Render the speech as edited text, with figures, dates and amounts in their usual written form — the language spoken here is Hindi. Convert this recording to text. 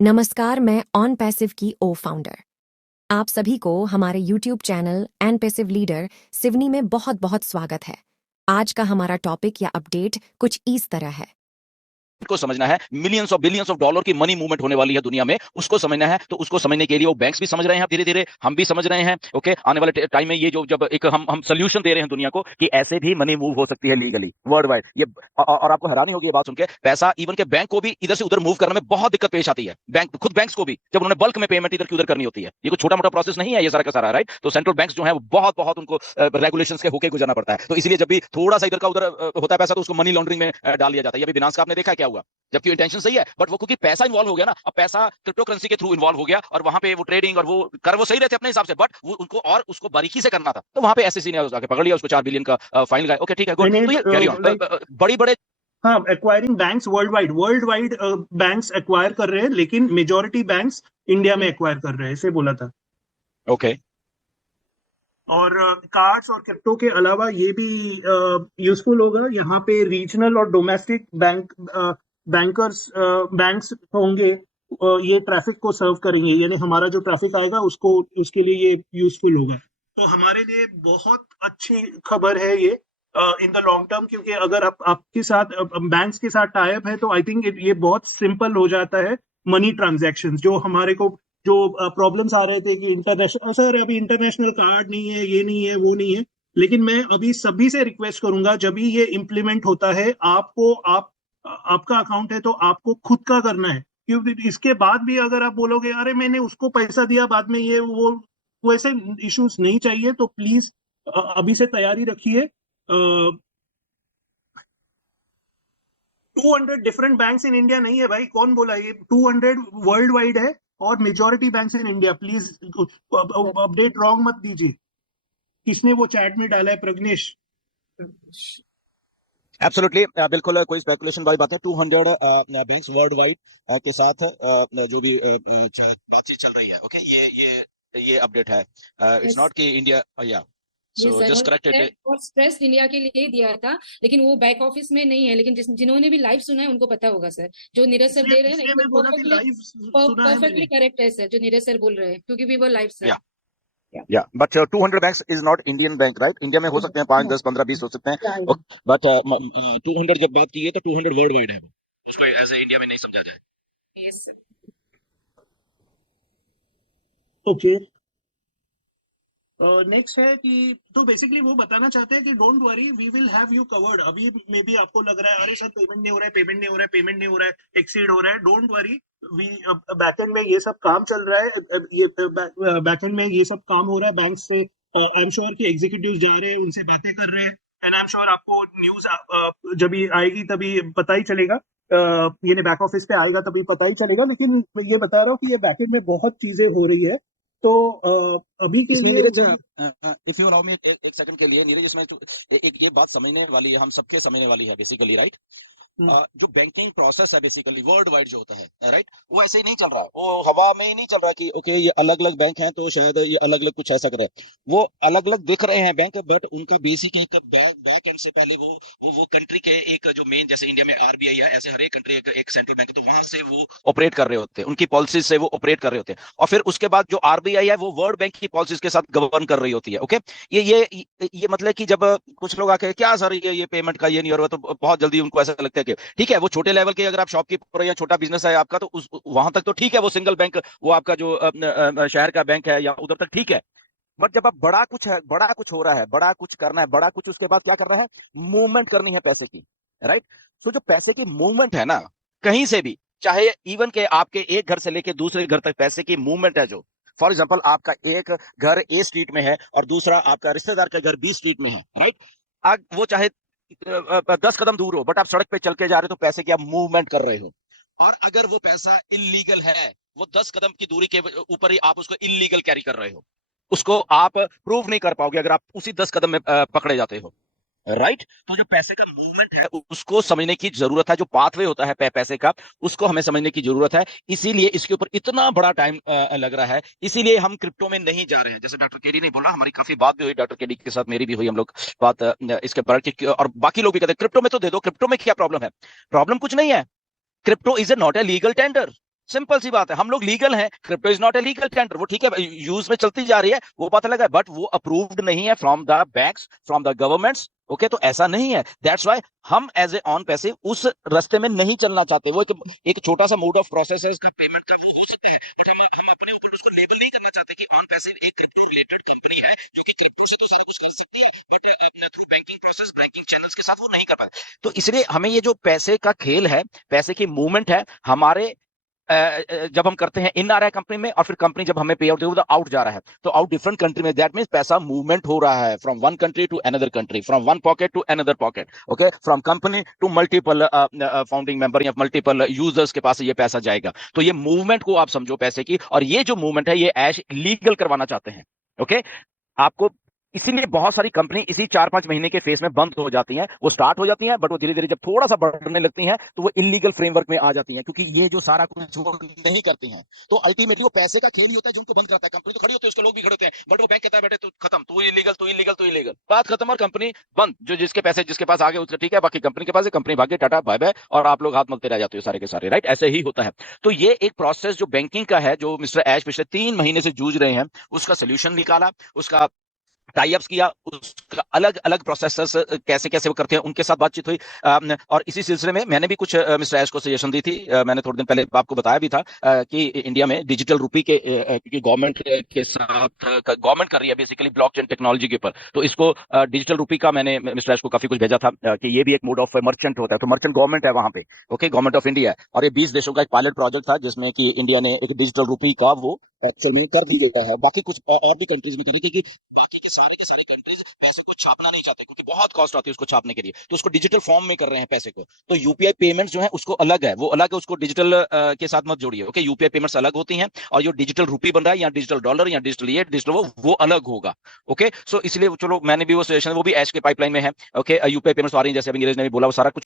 नमस्कार, मैं ऑन पैसिव की ओ फाउंडर। आप सभी को हमारे YouTube channel and passive leader Seoni में बहुत बहुत स्वागत है। आज का हमारा टॉपिक या अपडेट कुछ इस तरह है। को समझना है, millions of billions of dollar की मनी मूवमेंट होने वाली है दुनिया में, उसको समझना है। तो उसको समझने के लिए वो बैंक्स भी समझ रहे हैं, धीरे धीरे हम भी समझ रहे हैं। ओके, आने वाले टाइम में ये जो जब एक हम सोल्यूशन दे रहे हैं दुनिया को कि ऐसे भी मनी मूव हो सकती है लीगली वर्ल्ड वाइड। ये और आपको हैरानी होगी ये बात सुन के, पैसा इवन के बैंक को भी इधर से उधर मूव करने में बहुत दिक्कत पेश आती है। बैंक खुद बैंक्स को भी जब उन्होंने बल्क में पेमेंट इधर की उधर करनी होती है, ये कोई छोटा मोटा प्रोसेस नहीं है ये सारा का सारा, राइट। तो सेंट्रल बैंक्स जो है वो बहुत बहुत उनको रेगुलेशन के होके गुजरना पड़ता है। तो इसलिए जब भी थोड़ा सा इधर का उधर होता है पैसा, तो उसको मनी लॉन्ड्रिंग में डाल दिया जाता है। ये बिनास का आपने देखा क्या हुआ, जबकि इंटेंशन सही है, बट वो क्योंकि पैसा इन्वॉल्व हो गया ना, अब पैसा क्रिप्टो करेंसी के थ्रू इन्वॉल्व हो गया और वहां पे वो ट्रेडिंग और वो कर वो सही रहते अपने हिसाब से, बट वो उनको और उसको बारीकी से करना था। तो वहां पे एसएससी ने जाके पकड़ लिया उसको, 4 बिलियन का फाइन लगाया। ओके ठीक है, गुड। तो ये कैरी ऑन बड़ी बड़े हाँ, acquiring banks world wide banks acquire कर रहे हैं, लेकिन मेजॉरिटी बैंक्स इंडिया में एक्वायर कर रहे हैं, ऐसे बोला था। ओके और कार्ड्स और क्रिप्टो के अलावा ये भी यूजफुल होगा। यहाँ पे रीजनल और डोमेस्टिक बैंक्स होंगे, ये ट्रैफिक को सर्व करेंगे, यानी हमारा जो ट्रैफिक आएगा उसको उसके लिए ये यूजफुल होगा। तो हमारे लिए बहुत अच्छी खबर है ये इन द लॉन्ग टर्म, क्योंकि अगर आपके साथ बैंक्स के साथ टाई अप है तो आई थिंक ये बहुत सिंपल हो जाता है। मनी ट्रांजैक्शन जो हमारे को जो प्रॉब्लम्स आ रहे थे कि इंटरनेशनल सर अभी इंटरनेशनल कार्ड नहीं है, ये नहीं है, वो नहीं है, लेकिन मैं अभी सभी से रिक्वेस्ट करूंगा, जब भी ये इम्प्लीमेंट होता है आपका अकाउंट है तो आपको खुद का करना है। क्योंकि इसके बाद भी अगर आप बोलोगे अरे मैंने उसको पैसा दिया बाद में ये वो, वैसे इश्यूज नहीं चाहिए। तो प्लीज अभी से तैयारी रखिए। 200 डिफरेंट बैंक्स इन इंडिया नहीं है भाई, कौन बोला ये? 200 वर्ल्ड वाइड है और majority banks in India. Please update wrong मत दीजिए। किसने वो चैट में डाला है? प्रग्नेश। एब्सोल्युटली, बिल्कुल कोई स्पेकुलेशन वाली बात है। 200 बैंक्स वर्ल्ड वाइड के साथ जो भी बातचीत चल रही है। ओके, ये अपडेट है। इट्स नॉट कि इंडिया, या ये सो जस्ट करेक्ट इट। और स्ट्रेस इंडिया के लिए दिया था, लेकिन वो बैक ऑफिस में नहीं है। लेकिन जिन्होंने भी लाइव सुना है उनको पता होगा सर, जो नीरज सर दे रहे हैं मैं बोला कि लाइव सुना है परफेक्टली करेक्ट है सर, जो नीरज सर बोल रहे हैं, क्योंकि वी वर लाइव सर। या but 200 banks is not Indian bank, right. India में हो सकते हैं 5, 10, 15, 20 हो सकते हैं, बट 200 जब बात की है तो 200 वर्ल्ड वाइड है, उसको एज ए इंडिया में नहीं समझा जाए। Yes sir. ओके, नेक्स्ट है कि तो बेसिकली वो बताना चाहते हैं कि don't worry, we will have you covered. अभी मे बी आपको लग रहा है अरे सर पेमेंट नहीं हो रहा है, पेमेंट नहीं हो रहा है, पेमेंट नहीं हो रहा है, एक्सीड हो रहा है। डोंट वरी, वी बैकएंड में ये सब काम चल रहा है। ये बैकएंड में ये सब काम हो रहा है बैंक से। आई एम श्योर कि एग्जीक्यूटिव जा रहे हैं, उनसे बातें कर रहे हैं, एंड आई एम श्योर आपको न्यूज जब आएगी तभी पता ही चलेगा। ये बैक ऑफिस पे आएगा तभी पता ही चलेगा, लेकिन मैं ये बता रहा हूँ कि ये बैकएंड में बहुत चीजें हो रही है। तो अभी के इसमें लिए Neeraj, if you allow me एक सेकंड के लिए नीरज, इसमें एक ये बात समझने वाली है, हम सबके समझने वाली है बेसिकली, राइट। जो बैंकिंग प्रोसेस है बेसिकली वर्ल्ड वाइड जो होता है, राइट, वो ऐसे ही नहीं चल रहा है, वो हवा में ही नहीं चल रहा कि ओके ये अलग अलग बैंक हैं तो शायद ये अलग अलग कुछ ऐसा करे। वो अलग अलग दिख रहे हैं बैंक, बट उनका बेसिक एक बैक एंड से पहले वो कंट्री के एक जो मेन, जैसे इंडिया में आरबीआई है, ऐसे हर एक कंट्री एक सेंट्रल बैंक है, तो वहां से वो ऑपरेट कर रहे होते हैं, उनकी पॉलिसीज से वो ऑपरेट कर रहे होते हैं। और फिर उसके बाद जो आरबीआई है वो वर्ल्ड बैंक की पॉलिसीज के साथ गवर्न कर रही होती है। ओके, ये मतलब कि जब कुछ लोग आके क्या सर ये पेमेंट का ये नहीं हो रहा, तो बहुत जल्दी उनको ऐसा लगता है कि ठीक है, वो छोटे लेवल के अगर आप शॉपकीपर या छोटा बिजनेस है आपका, तो वहां तक तो ठीक है, वो सिंगल बैंक, वो आपका जो शहर का बैंक है या उधर तक ठीक है। बट जब आप बड़ा कुछ है, बड़ा कुछ हो रहा है, बड़ा कुछ करना है, बड़ा कुछ उसके बाद क्या कर रहा है, मूवमेंट करनी है पैसे की, राइट। सो जो पैसे की मूवमेंट है ना, कहीं से भी, चाहे इवन के आपके एक घर से लेके दूसरे घर तक पैसे की मूवमेंट है, जो फॉर एग्जाम्पल आपका एक घर ए स्ट्रीट में है और दूसरा आपका रिश्तेदार का घर बी स्ट्रीट में है, राइट। वो चाहे 10 कदम दूर हो, बट आप सड़क पे चल के जा रहे हो, तो पैसे की आप मूवमेंट कर रहे हो। और अगर वो पैसा इलीगल है, वो 10 कदम की दूरी के ऊपर ही आप उसको इलीगल कैरी कर रहे हो, उसको आप प्रूव नहीं कर पाओगे अगर आप उसी 10 कदम में पकड़े जाते हो, राइट। तो जो पैसे का मूवमेंट है उसको समझने की जरूरत है, जो पाथवे होता है पैसे का, उसको हमें समझने की जरूरत है। इसीलिए इसके ऊपर इतना बड़ा टाइम लग रहा है, इसीलिए हम क्रिप्टो में नहीं जा रहे हैं। जैसे डॉक्टर केडी ने बोला, हमारी काफी बात भी हुई डॉक्टर केडी के साथ, मेरी भी हुई, हम लोग बात इसके पर, और बाकी लोग भी कहते हैं क्रिप्टो में तो दे दो, क्रिप्टो में क्या प्रॉब्लम है। प्रॉब्लम कुछ नहीं है, crypto is a not a legal tender. Simple सी बात है, हम लोग लीगल हैं, crypto is not a legal tender, वो ठीक है यूज में चलती जा रही है, वो पता लगा, बट वो अप्रूव्ड नहीं है from the banks, from the governments. Okay, तो ऐसा नहीं है, दैट्स वाई हम एज ए ऑन पैसिव उस रास्ते में नहीं चलना चाहते। वो एक छोटा सा मोड ऑफ प्रोसेस है इसका, पेमेंट का, वो हो सकता है, बट हम अपने ऊपर उसको लेबल नहीं करना चाहते कि ऑन पैसिव एक क्रिप्टो रिलेटेड कंपनी है, क्योंकि क्रिप्टो से तो सारा कुछ कर सकती है, बट अपना through banking process, banking channels के साथ वो नहीं कर पाए। तो इसलिए हमें ये जो पैसे का खेल है, पैसे की मूवमेंट है, हमारे जब हम करते हैं इन आ रहा है कंपनी में, और फिर कंपनी जब हमें पे आउट देगी तो आउट जा रहा है, तो आउट डिफरेंट कंट्री में, दैट मींस पैसा मूवमेंट हो रहा है from one country to another country, from one pocket to another pocket, okay, from company to multiple founding member या मल्टीपल यूजर्स के पास ये पैसा जाएगा। तो ये मूवमेंट को आप समझो पैसे की, और ये जो मूवमेंट है ये ऐश लीगल करवाना चाहते हैं। ओके, आपको इसीलिए बहुत सारी कंपनी इसी 4-5 महीने के फेस में बंद हो जाती हैं, वो स्टार्ट हो जाती हैं, बट वो धीरे धीरे जब थोड़ा सा बढ़ने लगती हैं तो वो इलीगल फ्रेमवर्क में आ जाती हैं, क्योंकि ये जो सारा कुछ वो नहीं करती हैं। तो अल्टीमेटली वो पैसे का खेल ही होता है जो उनको बंद कराता है। कंपनी तो खड़ी होती है, उसके लोग भी खड़े होते हैं, बट वो बैंक कहता है बेटे तो खत्म, तू इलीगल, तू इलीगल, तू इलीगल, बात खत्म और कंपनी बंद। जो जिसके पैसे जिसके पास आ गए उसका ठीक है, बाकी कंपनी के पास है, कंपनी भागे, टाटा बाय बाय, और आप लोग हाथ मलते रह जाते हो सारे के सारे, राइट? ऐसे ही होता है। तो ये एक प्रोसेस जो बैंकिंग का है, जो मिस्टर ऐश पिछले 3 महीने से जूझ रहे हैं, उसका सोल्यूशन निकाला, उसका टाई अप्स किया, उसका अलग अलग प्रोसेसर्स कैसे कैसे वो करते हैं उनके साथ बातचीत हुई, और इसी सिलसिले में मैंने भी कुछ मिस्टर ऐश को सजेशन दी थी। मैंने थोड़े दिन पहले आपको बताया भी था कि इंडिया में डिजिटल रूपी के, क्योंकि गवर्नमेंट के साथ गवर्नमेंट कर रही है बेसिकली ब्लॉकचेन टेक्नोलॉजी के ऊपर, तो इसको डिजिटल रूपी का मैंने मिस्टर ऐश को काफी कुछ भेजा था कि ये भी एक मोड ऑफ मर्चेंट होता है। तो मर्चेंट गवर्नमेंट है वहां पे, ओके, गवर्नमेंट ऑफ इंडिया, और ये 20 देशों का एक पायलट प्रोजेक्ट था जिसमें कि इंडिया ने एक डिजिटल रूपी का वो एक्चुअल में कर दिया है। बाकी कुछ और भी कंट्रीज भी करी, क्योंकि बाकी के सारे कंट्रीज पैसे को छापना नहीं चाहते, क्योंकि बहुत कॉस्ट आती है उसको छापने के लिए, तो उसको डिजिटल फॉर्म में कर रहे हैं पैसे को। तो यूपीआई पेमेंट्स जो है उसको अलग है, वो अलग है, उसको डिजिटल के साथ मत जोड़िए। ओके, यूपीआई पेमेंट्स अलग होती हैं, और जो डिजिटल रूपी बन रहा है या डिजिटल डॉलर या डिजिटल ये डिजिटल वो अलग होगा। ओके, सो इसलिए चलो मैंने भी वो सजेशन, वो भी ऐश के पाइपलाइन में है। ओके, यूपीआई पेमेंट्स आ रही है, जैसे अभी नीरज ने भी बोला, वो सारा कुछ